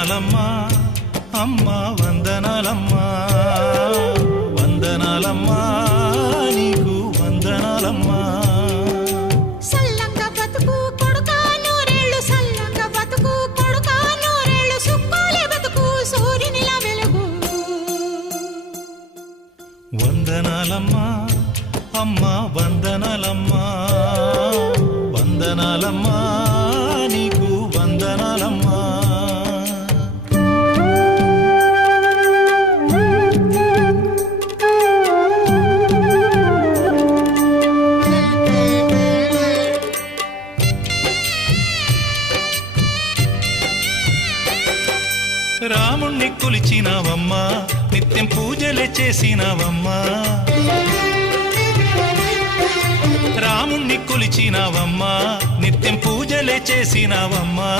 వందనాలమ్మా అమ్మా వందనాలమ్మా వందనాలమ్మా నీకు వందనాలమ్మా సల్లంగా బతుకు కొడుకా నూరేళ్ళు సల్లంగా బతుకు కొడుకా నూరేళ్ళు సుక్కోలే బతుకు సూర్యునిలా వెలుగు వందనాలమ్మా అమ్మా వందనాలమ్మా వందనాలమ్మా నీకు వందనాలమ్మా రాముణ్ణి కొలిచినావమ్మా నిత్యం పూజలే చేసినావమ్మా రాముణ్ణి కొలిచినావమ్మా నిత్యం పూజలే చేసినావమ్మా